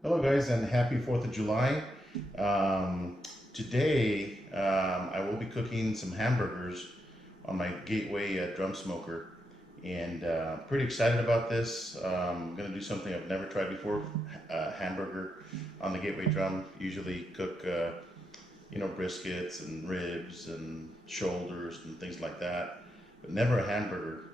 Hello guys, and happy 4th of July. Today I will be cooking some hamburgers on my Gateway drum smoker, and pretty excited about this. I'm going to do something I've never tried before, hamburger on the Gateway drum. Usually cook briskets and ribs and shoulders and things like that, but never a hamburger.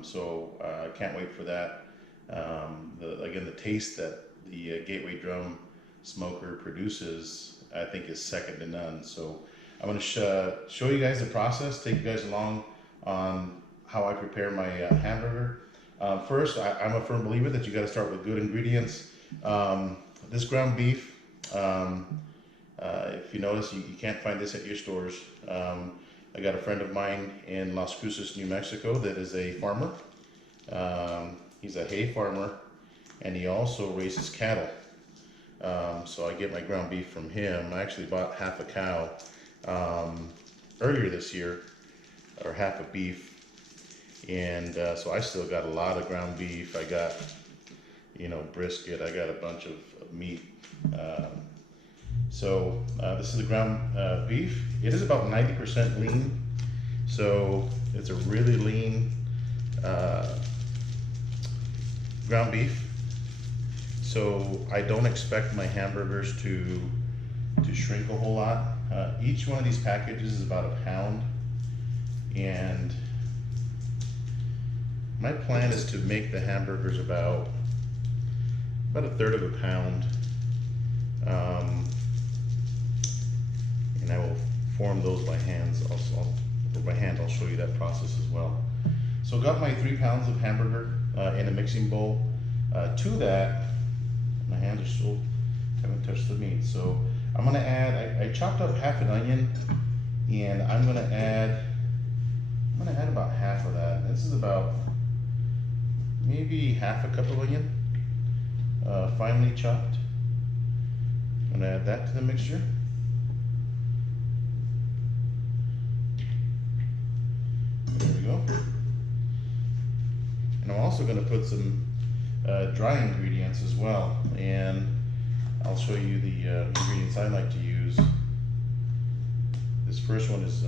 So I can't wait for that. Again, the taste that the Gateway drum smoker produces, I think, is second to none. So I'm going to show you guys the process, take you guys along on how I prepare my hamburger. First, I'm a firm believer that you got to start with good ingredients. This ground beef, if you notice, you can't find this at your stores. I got a friend of mine in Las Cruces, New Mexico that is a farmer. He's a hay farmer, and he also raises cattle. So I get my ground beef from him. I actually bought half a cow earlier this year, or half a beef, and so I still got a lot of ground beef. I got, brisket. I got a bunch of meat. This is the ground beef. It is about 90% lean, so it's a really lean ground beef. So I don't expect my hamburgers to shrink a whole lot. Each one of these packages is about a pound, and my plan is to make the hamburgers about a third of a pound. And I will form those by hands. I'll show you that process as well. So got my 3 pounds of hamburger in a mixing bowl. To that, my hands are still haven't touched the meat. So I'm gonna add. I chopped up half an onion, and I'm gonna add about half of that. This is about maybe half a cup of onion, finely chopped. I'm gonna add that to the mixture. There we go. And I'm also going to put some dry ingredients as well, and I'll show you the ingredients I like to use. This first one is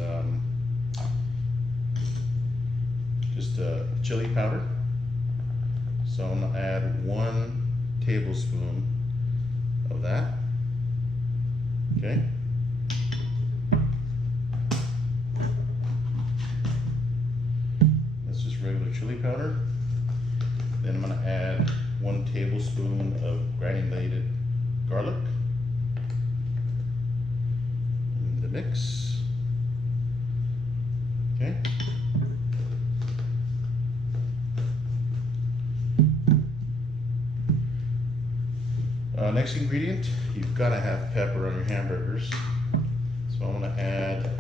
just chili powder. So I'm going to add 1 tablespoon of that. Okay. That's just regular chili powder. Then I'm going to add 1 tablespoon of granulated garlic in the mix. Okay. Next ingredient, you've got to have pepper on your hamburgers. So I'm going to add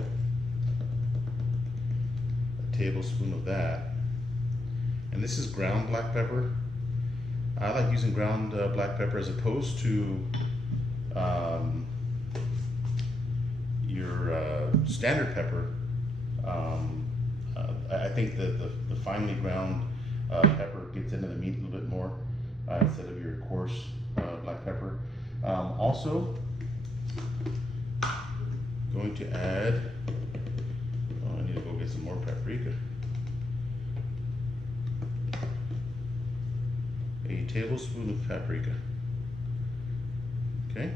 a tablespoon of that. And this is ground black pepper. I like using ground black pepper as opposed to your standard pepper. I think that the finely ground pepper gets into the meat a little bit more instead of your coarse black pepper. Also, going to add, I need to go get some more paprika. A tablespoon of paprika. Okay.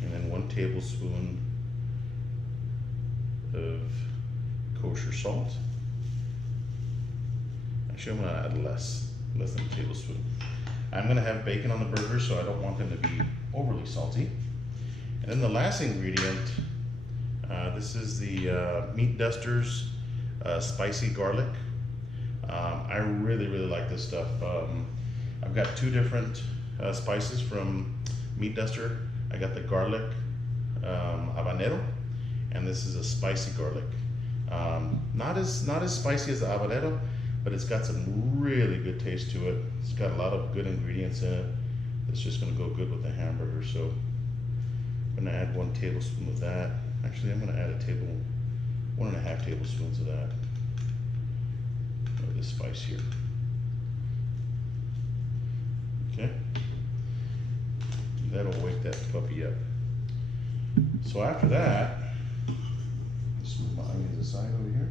And then 1 tablespoon of kosher salt. Actually, I'm going to add less than a tablespoon. I'm going to have bacon on the burger, so I don't want them to be overly salty. And then the last ingredient, this is the Meat Dusters spicy garlic. I really like this stuff. I've got 2 different spices from Meat Duster. I got the garlic habanero, and this is a spicy garlic. Not as spicy as the habanero, but it's got some really good taste to it. It's got a lot of good ingredients in it. It's just going to go good with the hamburger. So I'm going to add 1 tablespoon of that. Actually, I'm going to add a 1.5 tablespoons of that, of this spice here. Okay, that'll wake that puppy up. So after that, let's move my onions aside over here.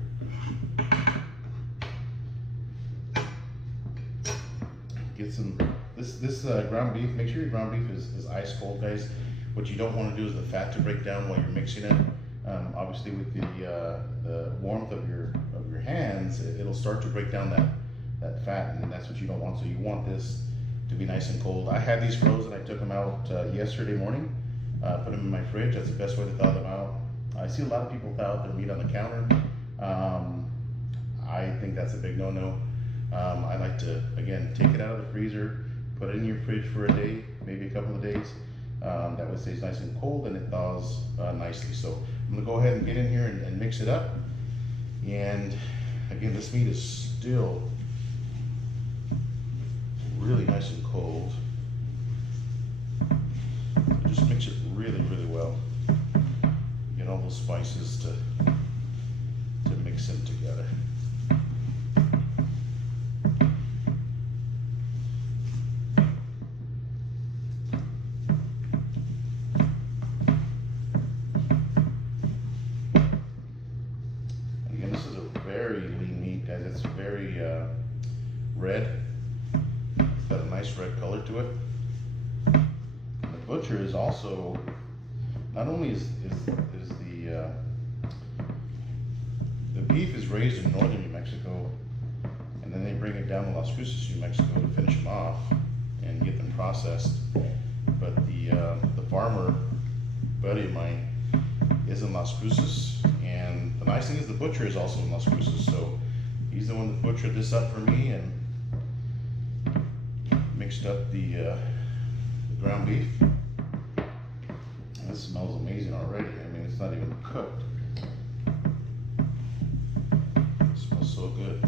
Get some, this ground beef, make sure your ground beef is ice cold, guys. What you don't want to do is the fat to break down while you're mixing it. Obviously with the warmth of your hands, it'll start to break down that fat, and that's what you don't want. So you want this to be nice and cold. I had these frozen. I took them out yesterday morning, put them in my fridge. That's the best way to thaw them out. I see a lot of people thaw out their meat on the counter. I think that's a big no-no. I like to, again, take it out of the freezer, put it in your fridge for a day, maybe a couple of days. That way it stays nice and cold and it thaws nicely. So I'm gonna go ahead and get in here and mix it up. And again, this meat is still really nice and cold. So just mix it really, really well. Get all those spices to mix them together. Again, this is a very lean meat, guys. It's very red. It's got a nice red color to it. The butcher is also, not only is the beef is raised in northern New Mexico, and then they bring it down to Las Cruces, New Mexico to finish them off and get them processed. But the farmer buddy of mine is in Las Cruces, and the nice thing is the butcher is also in Las Cruces, so he's the one that butchered this up for me and mixed up the ground beef. This smells amazing already. I mean, it's not even cooked. It smells so good.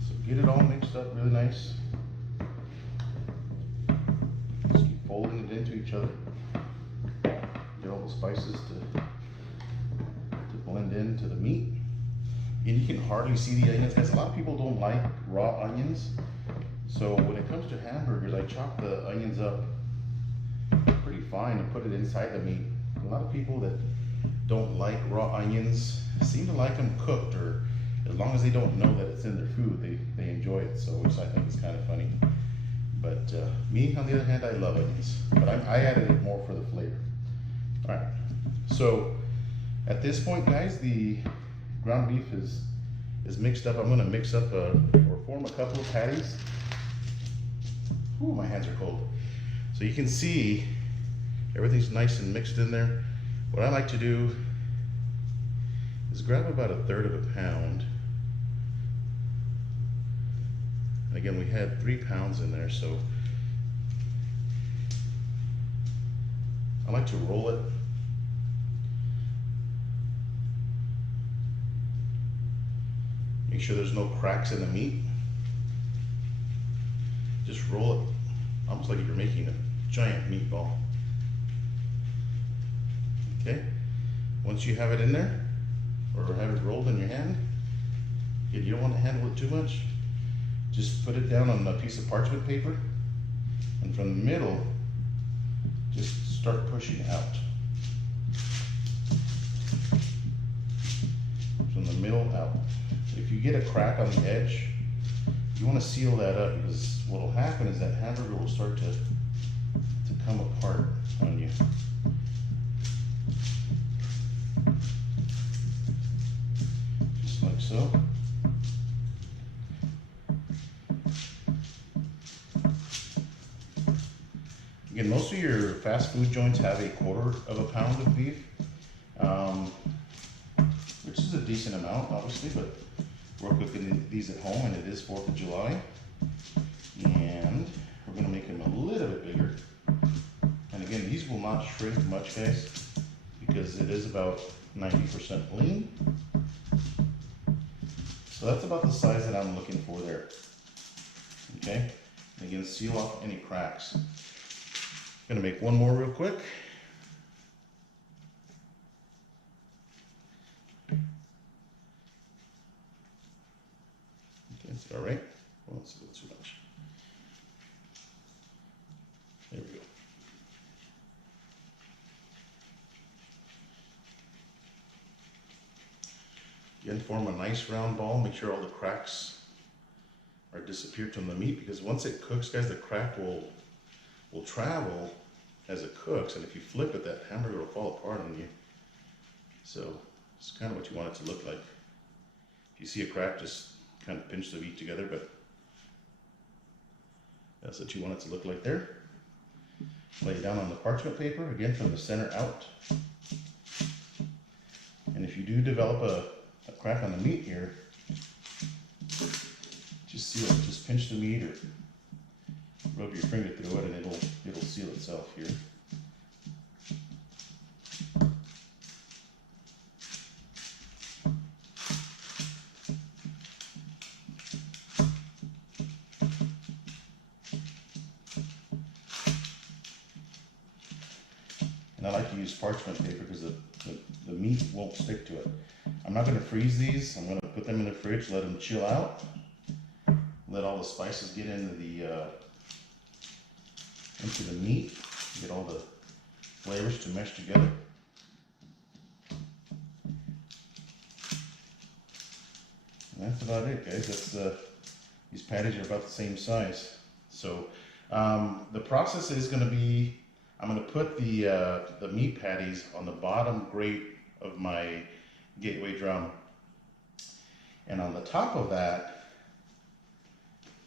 So get it all mixed up really nice. Just keep folding it into each other. Get all the spices to blend into the meat. And you can hardly see the onions, guys. A lot of people don't like raw onions. So when it comes to hamburgers, I chop the onions up pretty fine and put it inside the meat. A lot of people that don't like raw onions seem to like them cooked, or as long as they don't know that it's in their food, they enjoy it. So which I think is kind of funny. But me, on the other hand, I love onions, but I added it more for the flavor. All right, so at this point, guys, the ground beef is mixed up. I'm gonna mix up or form a couple of patties. Ooh, my hands are cold. So you can see everything's nice and mixed in there. What I like to do is grab about 1/3 of a pound. And again, we had 3 pounds in there, so I like to roll it. Make sure there's no cracks in the meat. Just roll it almost like you're making a giant meatball. Okay, once you have it in there, or have it rolled in your hand, you don't want to handle it too much. Just put it down on a piece of parchment paper, and from the middle, just start pushing out. From the middle out. If you get a crack on the edge, you want to seal that up, because what will happen is that hamburger will start to come apart on you. Just like so. Again, most of your fast food joints have 1/4 of a pound of beef, which is a decent amount, obviously, but we're cooking these at home, and it is 4th of July, and we're gonna make them a little bit bigger. And again, these will not shrink much, guys, because it is about 90% lean. So that's about the size that I'm looking for there. Okay, and again, seal off any cracks. Gonna make one more real quick. it's a little too much. There we go. Again, form a nice round ball. Make sure all the cracks are disappeared from the meat, because once it cooks, guys, the crack will travel as it cooks, and if you flip it, that hamburger will fall apart on you. So it's kind of what you want it to look like. If you see a crack, just kind of pinch the meat together, but that's what you want it to look like there. Lay it down on the parchment paper, again from the center out. And if you do develop a crack on the meat here, just seal it. Just pinch the meat or rub your finger through it, and it'll seal itself here. And I like to use parchment paper because the meat won't stick to it. I'm not going to freeze these. I'm going to put them in the fridge, let them chill out, let all the spices get into the meat, get all the flavors to mesh together. And that's about it, guys. These patties are about the same size. So the process is going to be, I'm going to put the meat patties on the bottom grate of my gateway drum, and on the top of that,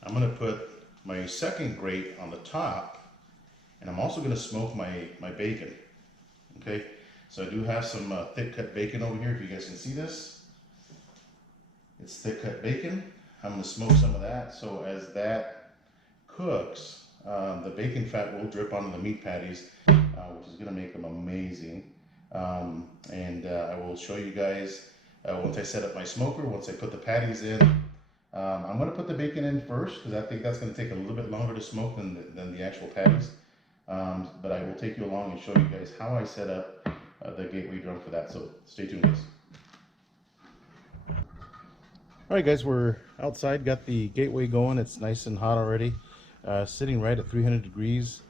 I'm going to put my second grate on the top, and I'm also going to smoke my bacon. Okay, so I do have some thick cut bacon over here. If you guys can see this, it's thick cut bacon. I'm going to smoke some of that. So as that cooks, the bacon fat will drip onto the meat patties, which is going to make them amazing. I will show you guys once I set up my smoker, once I put the patties in. I'm going to put the bacon in first because I think that's going to take a little bit longer to smoke than the actual patties. But I will take you along and show you guys how I set up the gateway drum for that. So stay tuned, guys. All right, guys, we're outside, got the gateway going. It's nice and hot already, sitting right at 300 degrees.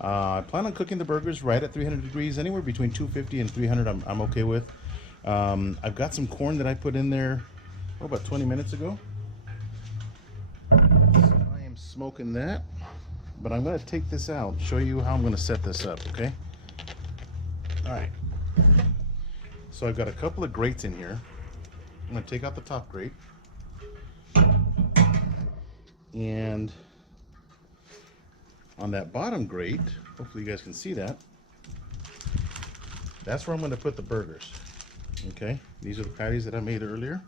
I plan on cooking the burgers right at 300 degrees, anywhere between 250 and 300 I'm okay with. I've got some corn that I put in there, about 20 minutes ago. So I am smoking that, but I'm going to take this out, show you how I'm going to set this up, okay? All right. So I've got a couple of grates in here. I'm going to take out the top grate. And on that bottom grate, hopefully you guys can see that, that's where I'm going to put the burgers. Okay, these are the patties that I made earlier.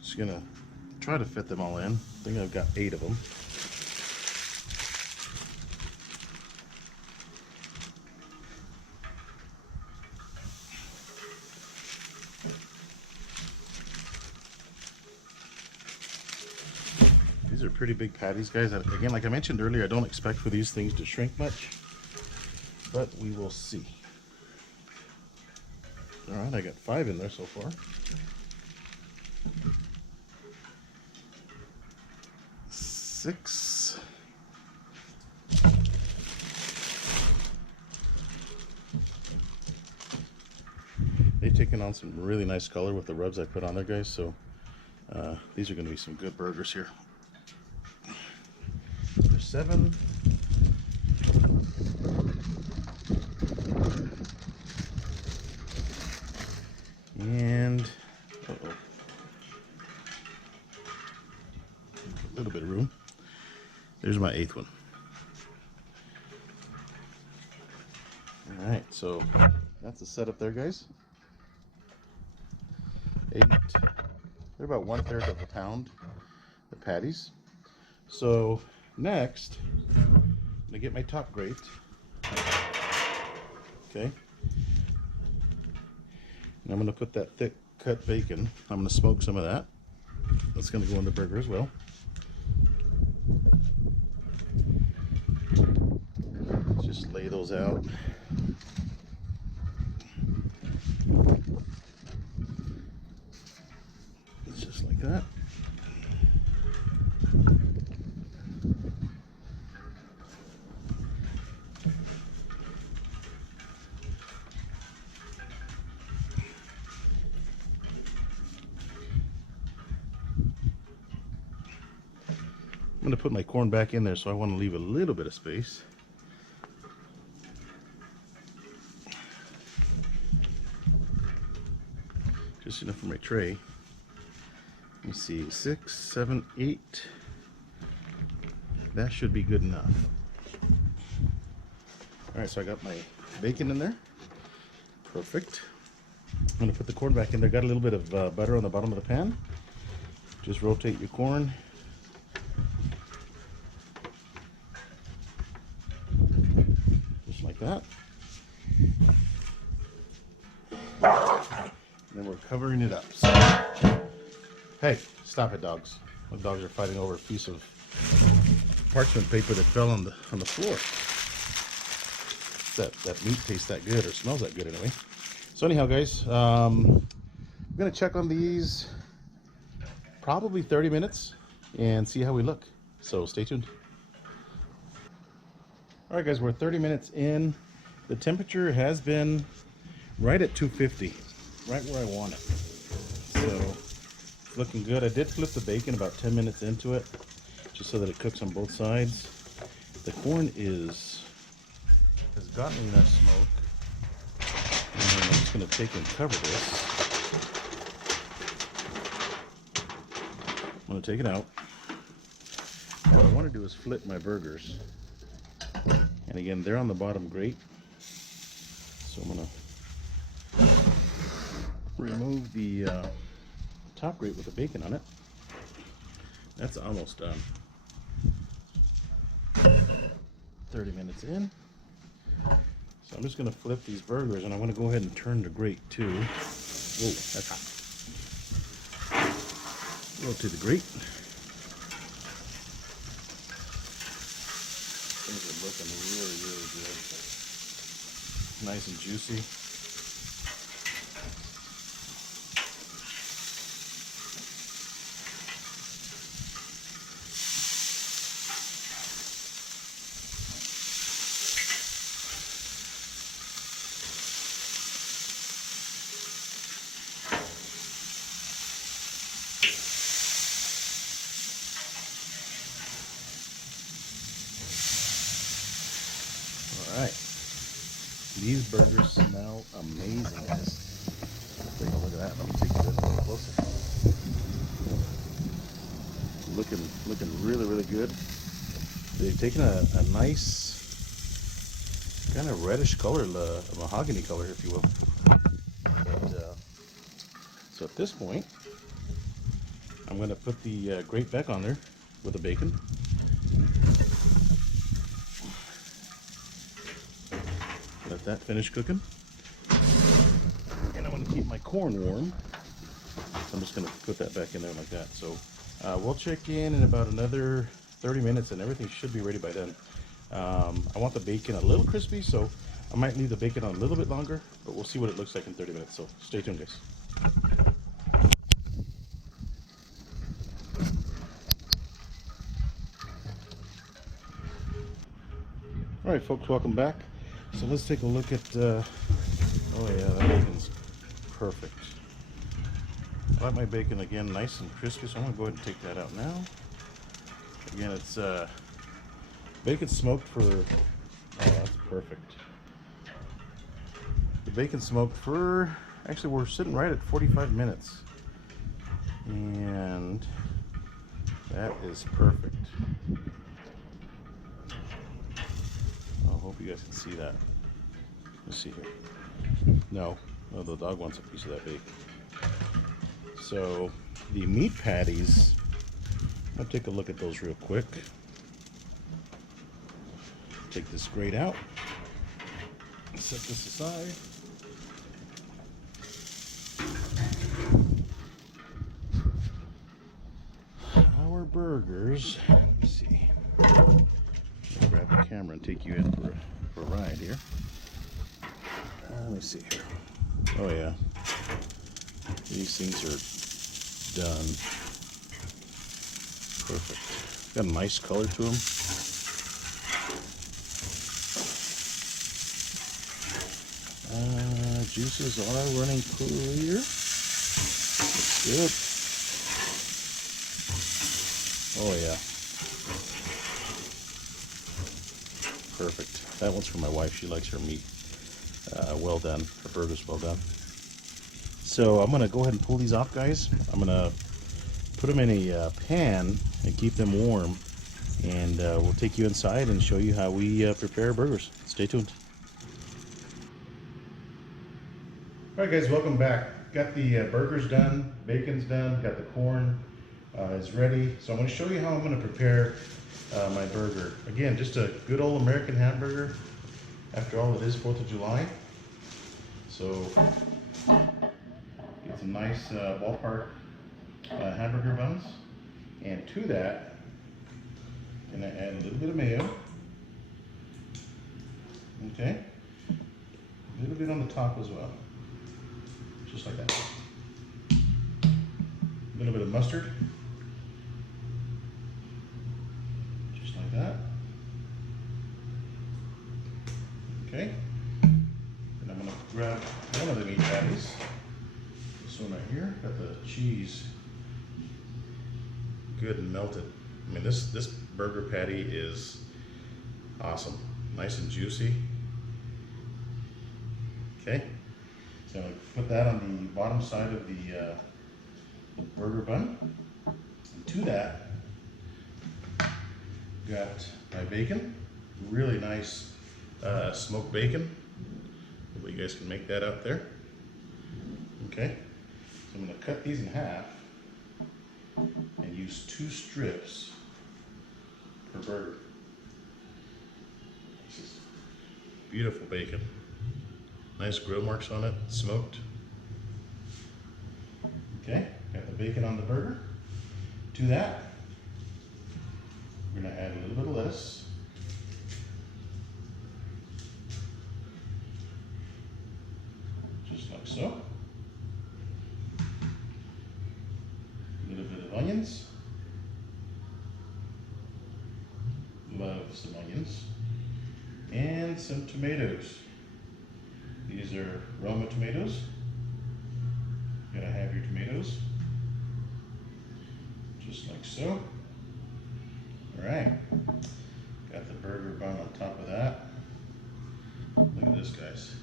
Just gonna try to fit them all in. I think I've got 8 of them. These are pretty big patties, guys. Again, like I mentioned earlier, I don't expect for these things to shrink much, but we will see. All right, I got 5 in there so far. 6. They've taken on some really nice color with the rubs I put on there, guys, so these are going to be some good burgers here. There's 7. And uh-oh, a little bit of room. There's my 8th one. All right, so that's the setup there, guys. 8. They're about 1/3 of a pound, the patties. So next, I'm gonna get my top grate. Okay. And I'm gonna put that thick cut bacon. I'm gonna smoke some of that. That's gonna go in the burger as well. Just lay those out. going to put my corn back in there, so I want to leave a little bit of space. Just enough for my tray. Let me see, 6, 7, 8. That should be good enough. Alright, so I got my bacon in there. Perfect. I'm going to put the corn back in there. Got a little bit of butter on the bottom of the pan. Just rotate your corn. Just like that. And then we're covering it up. So, hey, stop it, dogs. My dogs are fighting over a piece of parchment paper that fell on the floor. That meat tastes that good, or smells that good anyway. So anyhow, guys, I'm gonna check on these probably 30 minutes and see how we look. So stay tuned. All right, guys, we're 30 minutes in. The temperature has been right at 250, right where I want it. So it's looking good. I did flip the bacon about 10 minutes into it, just so that it cooks on both sides. The corn has gotten enough smoke. And I'm just going to take and cover this. I'm going to take it out. What I want to do is flip my burgers. And again, they're on the bottom grate. So I'm going to remove the top grate with the bacon on it. That's almost done. 30 minutes in. So I'm just going to flip these burgers, and I'm going to go ahead and turn the grate too. Whoa, that's hot. Go to the grate. Things are looking really, really good. Nice and juicy. Alright, these burgers smell amazing, guys. Take a look at that. Let me take you a little closer. Looking really, really good. They've taken a nice kind of reddish color, mahogany color, if you will. So at this point, I'm going to put the grate back on there with the bacon. Let that finish cooking. And I want to keep my corn warm. So I'm just going to put that back in there like that. So we'll check in about another 30 minutes and everything should be ready by then. I want the bacon a little crispy, so I might leave the bacon on a little bit longer, but we'll see what it looks like in 30 minutes. So stay tuned, guys. All right, folks, welcome back. So let's take a look at, oh yeah, that bacon's perfect. I like my bacon, again, nice and crispy, so I'm going to go ahead and take that out now. Again, it's bacon smoked for, oh, that's perfect. The bacon smoked for, actually we're sitting right at 45 minutes. And that is perfect. I hope you guys can see that. Let's see here. No, the dog wants a piece of that bacon. So the meat patties, I'll take a look at those real quick. Take this grate out. Set this aside. Our burgers. Let me see. I'll grab the camera and take you in for a ride here. Let me see here. Oh yeah, these things are done. Perfect. Got a nice color to them. Juices are running clear. Looks good. Oh yeah. Perfect. That one's for my wife. She likes her meat well done. Her burger's well done. So I'm gonna go ahead and pull these off, guys. I'm gonna put them in a pan and keep them warm, and we'll take you inside and show you how we prepare burgers. Stay tuned. All right, guys, welcome back. Got the burgers done, bacon's done, got the corn is ready. So I'm going to show you how I'm going to prepare my burger. Again, just a good old American hamburger. After all, it is 4th of July. So get some nice ballpark hamburger buns. And to that, I'm going to add a little bit of mayo. Okay. A little bit on the top as well. Just like that. A little bit of mustard. Just like that. Okay. And I'm going to grab one of the meat patties. This one right here. Got the cheese good and melted. I mean, this burger patty is awesome. Nice and juicy. Okay. So put that on the bottom side of the burger bun. And to that, got my bacon, really nice smoked bacon. Hopefully you guys can make that out there. Okay, so I'm going to cut these in half and use 2 strips per burger. This is beautiful bacon. Nice grill marks on it, smoked. Okay, got the bacon on the burger. To that, we're gonna add a little bit of lettuce. Just like so. A little bit of onions. Love some onions. And some tomatoes. These are Roma tomatoes. You gotta have your tomatoes. Just like so. Alright. Got the burger bun on top of that. Look at this, guys.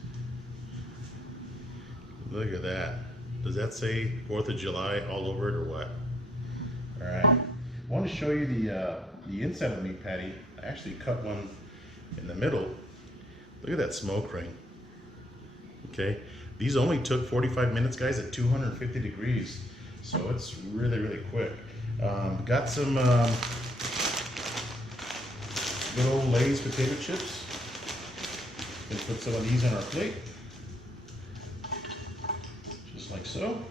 Look at that. Does that say 4th of July all over it or what? Alright. I want to show you the inside of the meat patty. I actually cut one in the middle. Look at that smoke ring. Okay, these only took 45 minutes, guys, at 250 degrees, so it's really, really quick. Got some good old Lay's potato chips. Gonna put some of these on our plate, just like so.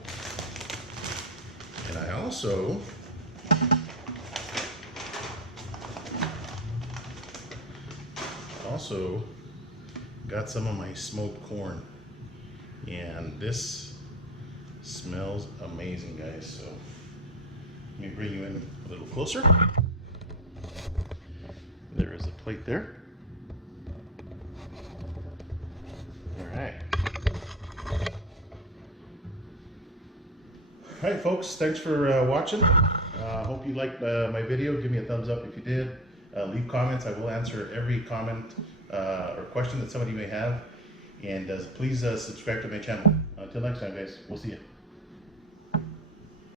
And I also got some of my smoked corn. And this smells amazing, guys. So let me bring you in a little closer. There is a plate there. All right. All right, folks. Thanks for watching. Hope you liked my video. Give me a thumbs up if you did. Leave comments. I will answer every comment or question that somebody may have. And please subscribe to my channel. Until next time, guys, we'll see you.